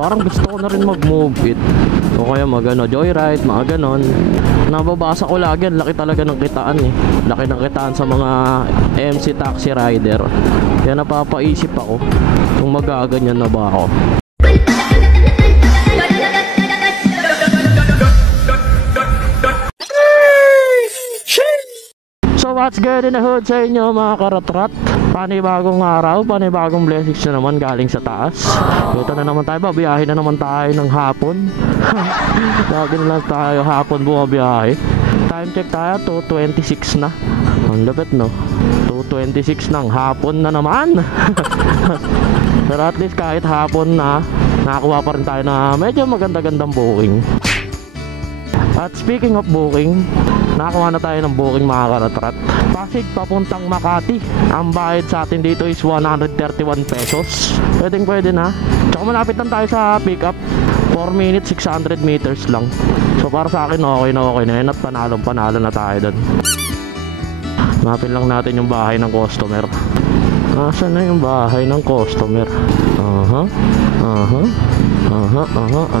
Parang gusto ko na rin mag-move it. O kaya mag-ano, joyride, mga ganon. Nababasa ko lagi, laki talaga ng kitaan eh. Laki ng kitaan sa mga MC taxi rider. Kaya napapaisip ako kung magaganyan na ba ako. So what's good in the hood sa inyo mga karatrat? Panibagong araw, panibagong blessings na naman galing sa taas. Dito na naman tayo, babiyahe na naman tayo ng hapon. Lagi na lang tayo hapon bumabiyahe. Time check tayo, 2:26 na. Ang lapit no, 2:26 ng hapon na naman. Pero at least kahit hapon na, nakakuha pa rin tayo na medyo maganda-gandang booking. At speaking of booking, nakakuha na tayo ng booking mga karatrat. Pasig papuntang Makati. Ang bayad sa atin dito is 131 pesos. Pwede na. Tsaka malapit lang tayo sa pick up. 4 minutes, 600 meters lang. So para sa akin okay na yan. At panalo na tayo doon. Hanapin lang natin yung bahay ng customer. Nasaan na yung bahay ng customer?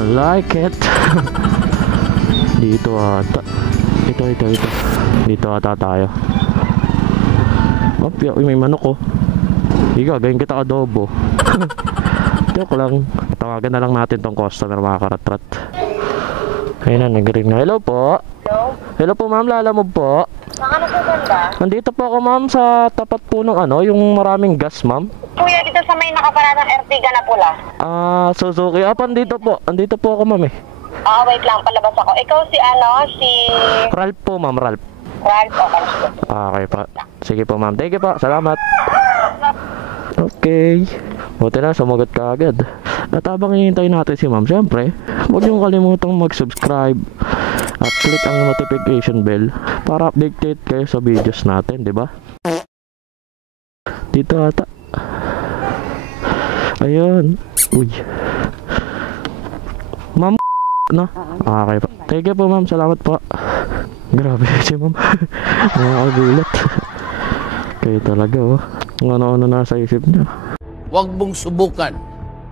I like it. Dito ata. Ito. Dito ata tayo. Uy, may manok oh. Higa, gawin kita adobo. Joke lang. Tawagan na lang natin tong customer mga karatrat. Ayun na, nag-ring na. Hello po. Hello po ma'am, lalamove po. Ano po ganda? Nandito po ako ma'am sa tapat po ng yung maraming gas ma'am. Kuya, dito sa may nakaparadang Ertiga na pula. Suzuki. Andito po ako ma'am eh. Wait lang, palabas ako. Ikaw si Ralph po ma'am, Ralph. Ralph, okay. Okay pa. Sige po ma'am, thank you po, salamat. Okay. Buti na, sumagot ka agad. At habang hinihintay natin si ma'am, syempre, huwag niyong kalimutang mag-subscribe at click ang notification bell para updated kayo sa videos natin, di ba? Dito ata. Ayun. Uy. Ma'am no? Okay po. Thank you po ma'am, salamat po. Grabe si ma'am. Nakakagulat. Kayo talaga oh. Kung ano-ano nasa isip niya. Huwag mong subukan.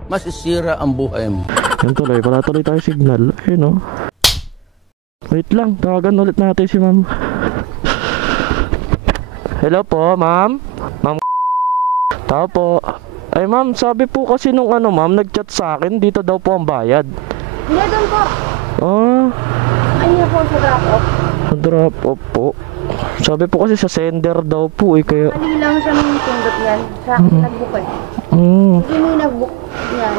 Masisira ang buhay mo. Yan tuloy, pala tuloy tayo signal. Ayun oh. Wait lang, tawagan ulit natin si ma'am. Hello po ma'am. Ma'am tao po. Ay ma'am, sabi po kasi nung ma'am, nag-chat sa akin, dito daw po ang bayad. Hindi, doon po. Ayun po sa drop-off. Sa drop-off po. Sabi po kasi sa sender daw po kaya... Mali lang siya ng pindot yan. Sa akin nag-book eh. Hindi may nag-book yan.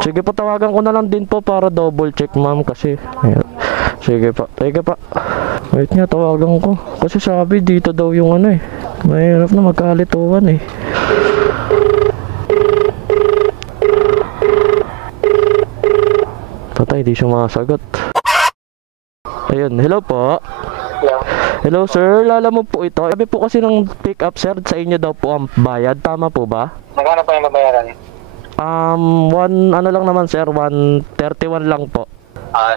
Sige po, tawagan ko na lang din po para double check ma'am kasi... Sige pa, teka pa. Wait nga, tawagan ko. Kasi sabi dito daw yung mahirap na magkalituan eh. Patay, di sumasagot. Ayun, hello po. Hello sir, lalamove po ito. Sabi po kasi ng pick up sir, sa inyo daw po ang bayad. Tama po ba? Magkano pa yung babayaran? Lang naman sir, 131 lang po.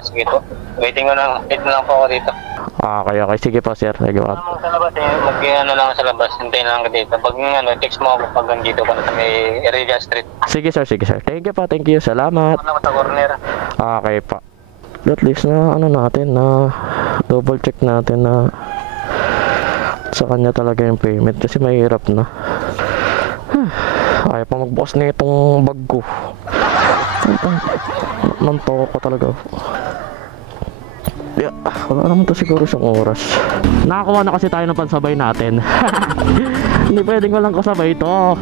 Sige po. Wait na lang po ako dito. Okay, sige po sir. Sige po. Sa labas lang sa labas. Hintayin na lang ka dito. Pag text mo ako pag nandito ka na sa may Iriga Street. Sige sir. Thank you po, thank you. Salamat. Salamat sa corner. Okay pa. At least na natin na double check natin na sa kanya talaga yung payment kasi mahirap na. Ayaw pa magbukas na itong bag ko. Nanto ko talaga. Yeah, wala naman to siguro isang oras. Nakakuha na kasi tayo ng pansabay natin. Hindi pwedeng walang kasabay ito.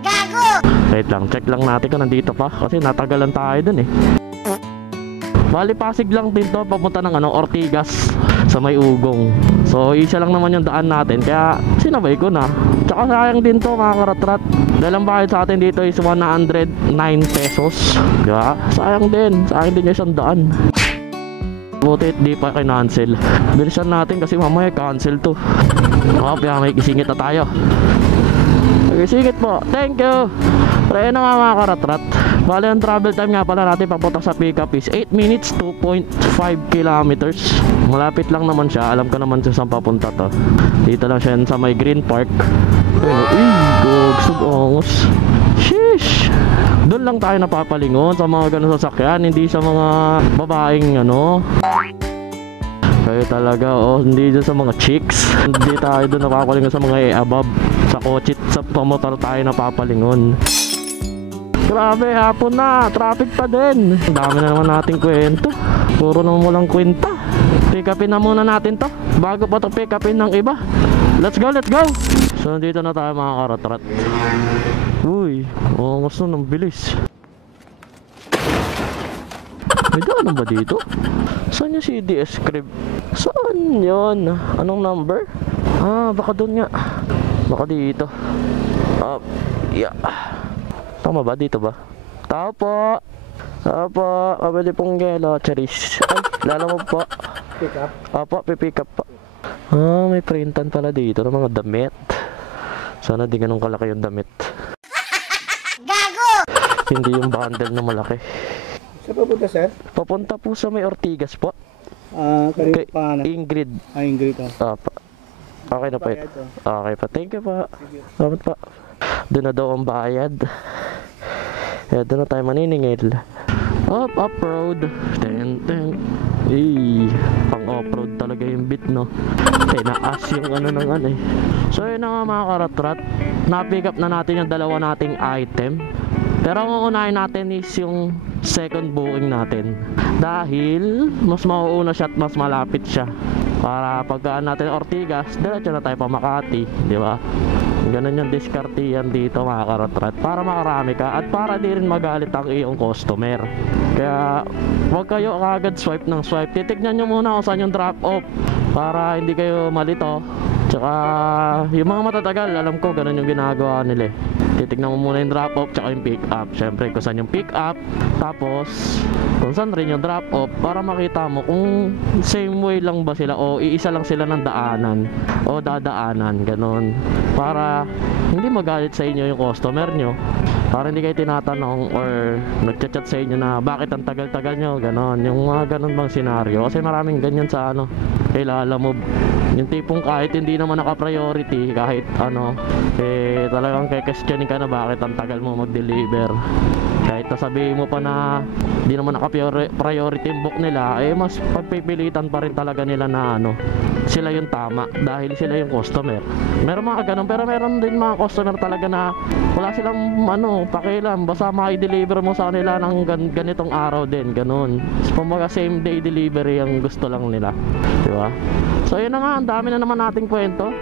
Gago! Wait lang, check lang natin kung nandito pa kasi natagalan tayo dun eh. Bali Pasig lang din to, papunta ng Ortigas sa may Ugong. So isa lang naman yung daan natin, kaya sinabay ko na. Tsaka sayang din to mga karatrat. Dahil ang bayad sa atin dito is 109 pesos. Kaya sayang din yung isang daan. Buti di pa cancel. Bilisan natin kasi mamaya cancel to. Kaya may kisingit na tayo. Kisingit po, thank you. Pero yun na nga mga karatrat. Bali ang travel time nga pala natin papunta sa pickup is 8 minutes 2.5 kilometers. Malapit lang naman siya. Alam ko naman saan papunta to. Dito lang siya sa may Green Park. Uy, gogsog ongos. Sheesh. Doon doon lang tayo napapalingon sa mga ganun sasakyan, hindi sa mga babaeng ano. Kayo talaga, oh, hindi dyan sa mga chicks. Hindi tayo doon napapalingon sa mga above. Sa kotse, sa pamotor tayo napapalingon. Grabe, hapon na, traffic pa din. Ang dami na naman nating kwento. Puro naman walang kwenta. Pick upin na muna natin to bago pa to pick upin ng iba. Let's go, let's go. So nandito na tayo mga karatrat. Uy, gusto ng bilis. May daanan ba dito? Saan yung CDS crib? Saan yun? Anong number? Ah, baka doon nga. Baka dito. Yeah. Tama ba? Dito ba? Tao po. Tao po. Pabili pong yelo. Cheris. Ay, lalamog po. Pick up? Opo, pipick up po. Ah, may printan pala dito ng mga damit. Sana di ganun kalaki yung damit. Gago! Hindi yung bundle na malaki. Saan papunta, sir? Papunta po sa may Ortigas po. Kanina Kay pangalan. Ingrid. Ingrid, oh. Opo. Okay na po ito. Bayad, oh. Okay pa. Thank you po. Salamat po. Doon na daw ang bayad. Kaya doon na tayo maniningil. Off-road. Ten. Pang off-road talaga yung bit, no? Tinaas yung ano ng ano eh. So yun na nga mga karatrat. Na-pick up na natin yung dalawa nating item. Pero ang uunahin natin is yung second booking natin. Dahil mas mauuna siya at mas malapit siya. Para pagkaan natin Ortigas, diretso na tayo pa Makati, di ba? Ganun yung diskarte yan dito mga karatrat. Para makarami ka at para di rin magalit ang iyong customer. Kaya huwag kayo kagad swipe ng swipe. Titignan nyo muna kung saan yung drop off para hindi kayo malito. Tsaka yung mga matatagal, alam ko ganun yung ginagawa nila eh. Titignan mo muna yung drop off tsaka yung pick up. Syempre kung saan yung pick up, tapos kung saan rin yung drop off, para makita mo kung same way lang ba sila o iisa lang sila ng daanan o dadaanan, ganun. Para hindi magalit sa inyo yung customer nyo, para hindi kayo tinatanong or nagchat-chat sa inyo na bakit ang tagal-tagal nyo, ganon. Yung mga ganon bang senaryo, kasi maraming ganyan sa ano, kilala mo. Yung tipong kahit hindi naman naka-priority, kahit ano, eh talagang kay-questioning ka na bakit ang tagal mo mag-deliver. Kahit nasabihin mo pa na hindi naman naka-priority yung book nila, eh mas pagpipilitan pa rin talaga nila na ano, sila yung tama dahil sila yung customer. Meron mga ganun, pero meron din mga customer talaga na wala silang ano, pakialam, basta ma-deliver mo sa kanila ng ganitong araw din, ganun. Kumbaga same day delivery ang gusto lang nila, di ba? So yun na nga, ang dami na naman nating kwento.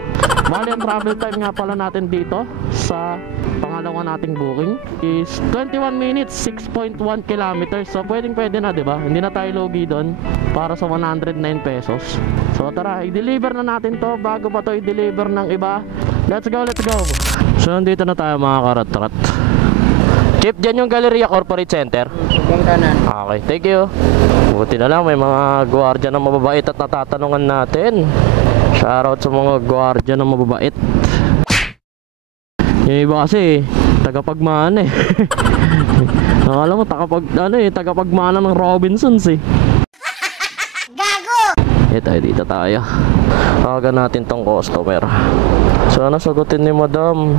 Bali ang travel time nga pala natin dito sa pangalawa nating booking is 21 minutes, 6.1 kilometers. So pwede na, di ba? Hindi na tayo lugi doon para sa 109 pesos. So tara, i-deliver na natin to bago pa to i-deliver ng iba. Let's go, let's go. So nandito na tayo mga karat-rat. Chip, dyan yung Galleria Corporate Center. Ibang kanan. Okay, thank you. Buti na lang may mga gwardiya na mababait at natatanungan natin. Shoutout sa mga gwardiya na mababait. Yung iba kasi tagapagmana eh. Alam mo, tagapagmana ng Robinsons eh. Gago! Dito tayo. Tawagan natin tong customer. Sana sagutin ni madam.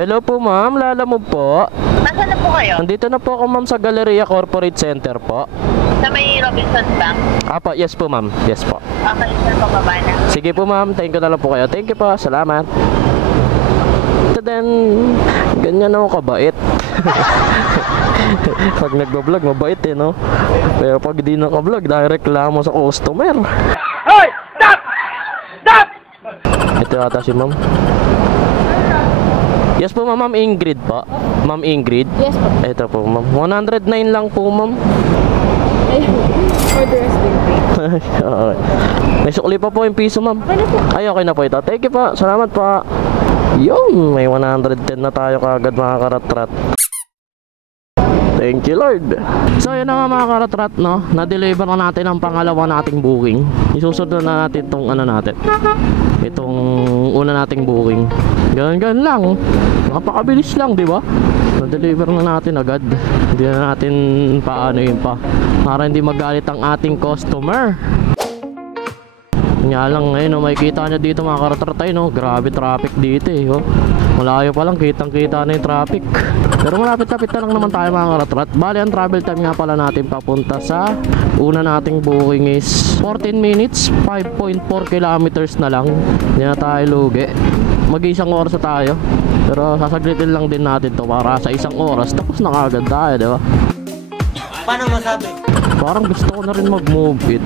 Hello po ma'am, lalamove po. Nasaan na po kayo? Nandito na po ako ma'am sa Galleria Corporate Center po. Sa may Robinsons Bank? Apo, yes po ma'am. Yes po. Okay, sir, pababa na. Sige po ma'am, thank you na lang po kayo. Thank you po, salamat. Ito din, ganyan ako kabait. Pag nagbablog, mabait eh, no? Pero pag di nakablog, direct reklamo sa customer. Hoy! Stop! Stop! Ito ata si ma'am. Yes po ma'am, Ingrid po. Ma'am Ingrid? Yes po. Ito po ma'am, 109 lang po ma'am. Order has been paid. Okay. May sukli pa po yung piso ma'am. Ay, okay na po ito. Thank you po, salamat po. Yun, may 110 na tayo kagad mga karatrat. Thank you Lord. So yun na nga mga karatrat, no? Na-deliver na natin ang pangalawa nating booking. Isusunod na natin itong ano natin, itong una nating booking. Ganun lang. Napakabilis lang, di ba? Na-deliver na natin agad. Hindi na natin paano yun pa, para hindi magalit ang ating customer. Nga lang ngayon, no, makikita nyo dito mga karatratay, no? Grabe traffic dito eh, oh. Malayo pa lang, kitang-kita na yung traffic. Pero malapit-lapit na lang naman tayo mga karatrat. Bali, ang travel time nga pala natin papunta sa una nating booking is 14 minutes, 5.4 kilometers na lang. Hindi na tayo lugi. Mag-isang oras na tayo. Pero sasaglitin lang din natin to para sa isang oras. Tapos na kagad tayo, di ba? Paano masabi? Parang gusto ko na rin mag-move it.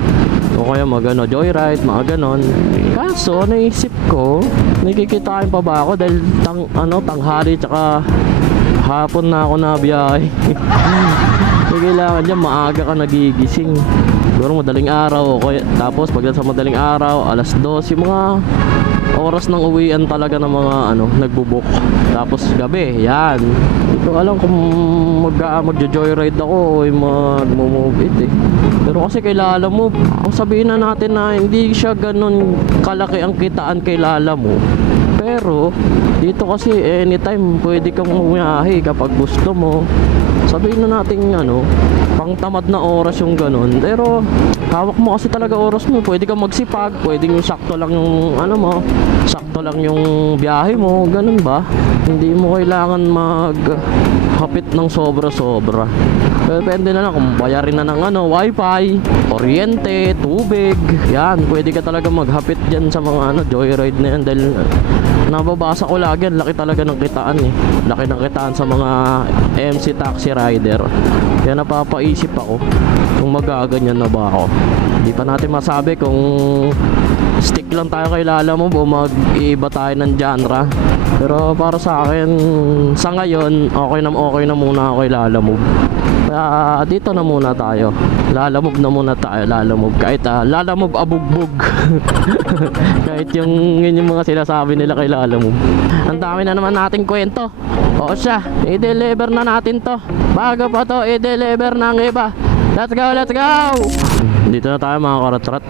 O kaya joyride, mga ganon. Kaso, naisip ko, nakikitain pa ba ako dahil tanghali tsaka hapon na ako nabiyahe. Kailangan dyan, maaga ka nagigising. Siguro madaling araw. Tapos pag sa madaling araw, alas 12, mga oras ng uwian talaga ng mga nagbubuk. Tapos gabi, yan. Hindi ko alam kung magjo-joyride ako o mag-move it eh. Pero kasi kay Lalamove, kung sabihin na natin na hindi siya ganun kalaki ang kitaan kay Lalamove, pero dito kasi anytime pwede kang umiyahe kapag gusto mo. Sabihin na natin pang tamad na oras yung ganun. Pero hawak mo kasi talaga oras mo. Pwede kang magsipag, pwedeng sakto lang yung sakto lang yung biyahe mo, ganun ba? Hindi mo kailangan maghapit ng sobra-sobra. Depende na lang kung bayarin na ng wifi, kuryente, tubig. Yan, pwede ka talaga maghapit dyan sa mga joyride na yan. Dahil nababasa ko lagi, laki talaga ng kitaan eh. Laki ng kitaan sa mga MC taxi rider. Kaya napapaisip ako kung magaganyan na ba ako. Hindi pa natin masabi kung stick lang tayo kay Lalamove o mag-iiba tayo ng genre. Pero para sa akin, sa ngayon, okay na muna ako kay Lalamove. Kaya dito na muna tayo. Lalamove na muna tayo. Lalamove. Kahit Lalamove abugbog. Kahit yung mga sinasabi nila kay Lalamove. Ang dami na naman nating kwento. Oo siya, i-deliver na natin to. Bago pa to, i-deliver ng iba. Let's go, let's go! Dito na tayo mga karatrat.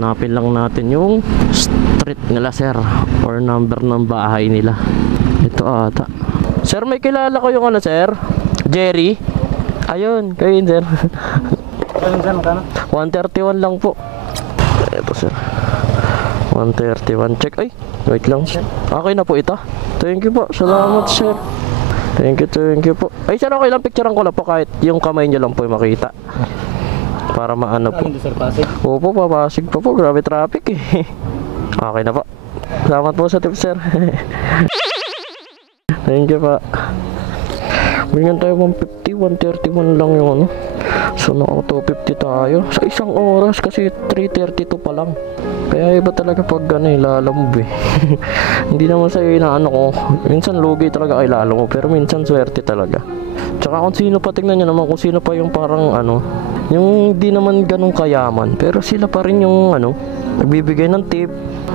Hanapin lang natin yung street nila sir, or number ng bahay nila. Ito ata. Sir, may kilala ko yung sir? Jerry? Ayun, kayo yun sir. 131 lang po. Ito sir, 131. Check. Ay, wait lang. Okay na po ito. Thank you po, salamat sir. Thank you po. Ay sir, okay lang, picturean ko lang po kahit yung kamay nyo lang po yung makita. Para maano po. Opo, papasig pa po. Grabe traffic eh. Okay na po. Salamat po sa tip sir. Thank you pa. Bigyan tayo 150, 131 lang yung So naka 250 tayo. Sa isang oras kasi 3:32 pa lang. Kaya iba talaga pag Lalamove eh. Hindi naman sa'yo ko. Minsan lugi talaga kay Lalamove, pero minsan swerte talaga. Tsaka kung sino pa, tingnan nyo naman kung sino pa yung parang yung di naman ganun kayaman, pero sila pa rin yung nagbibigay ng tip.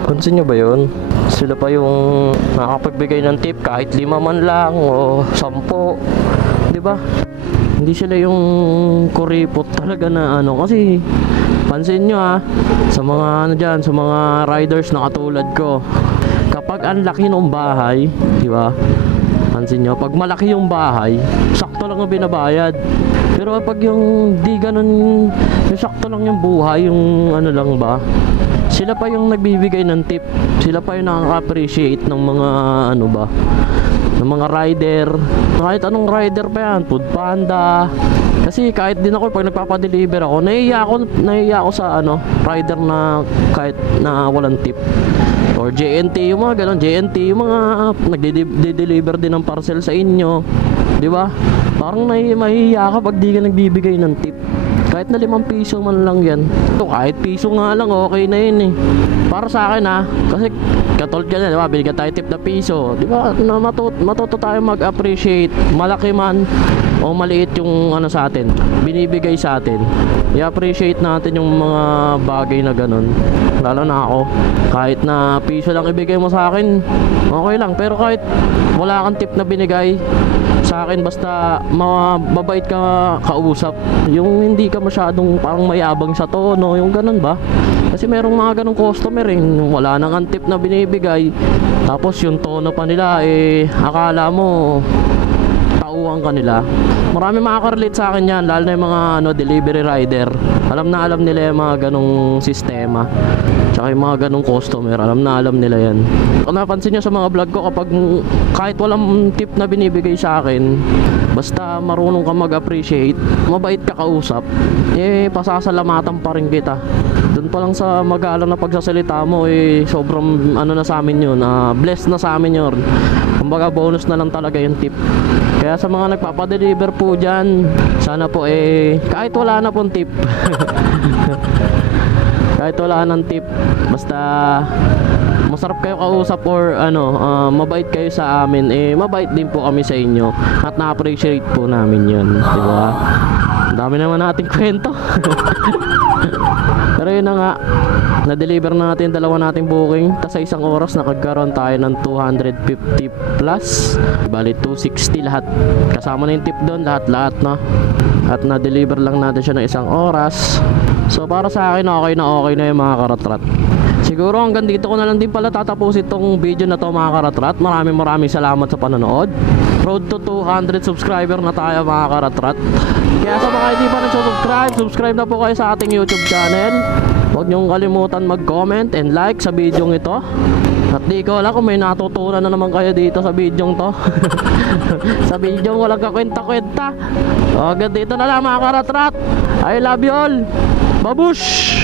Pansin nyo ba yun? Sila pa yung nakapagbigay ng tip kahit 5 man lang o 10, di ba? Hindi sila yung kuripot talaga na kasi pansin nyo sa mga dyan, sa mga riders na katulad ko, kapag ang laki ng bahay, di ba? Pansin nyo, pag malaki yung bahay, sakto lang ang binabayad. Pero pag yung di ganun, yung sakto lang yung buhay, yung lang ba, sila pa yung nagbibigay ng tip. Sila pa yung nakaka-appreciate ng mga ng mga rider. Kahit anong rider pa yan, Food Panda. Kasi kahit din ako pag nagpapadeliver ako, nahiya ako sa rider na kahit na walang tip. Or JNT, yung mga ganon, JNT, yung mga nagde-deliver din ng parcel sa inyo, di ba? Parang mahihiya ka pag di ka nagbibigay ng tip. Kahit na 5 piso man lang yan. Kahit piso nga lang, okay na yun eh. Para sa akin kasi katulad ka na, di ba? Binigyan tayo tip na piso, di ba? Matuto tayo mag-appreciate, malaki man o maliit yung sa atin, binibigay sa atin. I-appreciate natin yung mga bagay na ganun. Lalo na ako, kahit na piso lang ibigay mo sa akin, okay lang. Pero kahit wala kang tip na binigay sa akin, basta mababait ka kausap, yung hindi ka masyadong parang mayabang sa tono, yung ganun ba? Kasi merong mga ganung customer wala nang ang tip na binibigay, tapos yung tono pa nila akala mo tauhan kanila. Marami makaka-relate sa akin yan, lalo na yung mga delivery rider. Alam na alam nila yung mga ganong sistema, tsaka yung mga ganong customer, alam na alam nila yan. Kung napansin nyo sa mga vlog ko, kapag kahit walang tip na binibigay sa akin, basta marunong ka mag-appreciate, mabait ka kausap, pasasalamatan pa rin kita. Doon pa lang sa magalang na pagsasalita mo, sobrang na sa amin yun, blessed na sa amin yun. Kumbaga bonus na lang talaga yung tip. Kaya sa mga nagpapadeliver po dyan, sana po kahit wala na pong tip kahit wala nang tip, basta masarap kayo kausap or mabait kayo sa amin, mabait din po kami sa inyo at na-appreciate po namin yun, diba? Ang dami naman nating kwento. Pero yun na nga, na-deliver na natin dalawa nating booking. Tas sa isang oras nakagkaroon tayo ng 250 plus, bali 260 lahat, kasama na yung tip doon, lahat na. At na-deliver lang natin siya ng isang oras. So para sa akin okay na yung mga karatrat. Siguro hanggang dito ko na lang din pala tatapusin itong video na to mga karatrat. Maraming salamat sa panonood. Road to 200 subscriber na tayo mga karatrat. Kaya sa mga hindi pa nag-subscribe, subscribe na po kayo sa ating YouTube channel. Huwag niyong kalimutan mag-comment and like sa video ito. At di ko alam kung may natutunan na naman kayo dito sa video to. Sa video walang kakwenta-kwenta. Hanggang dito na lang mga karatrat. I love you all. Babush!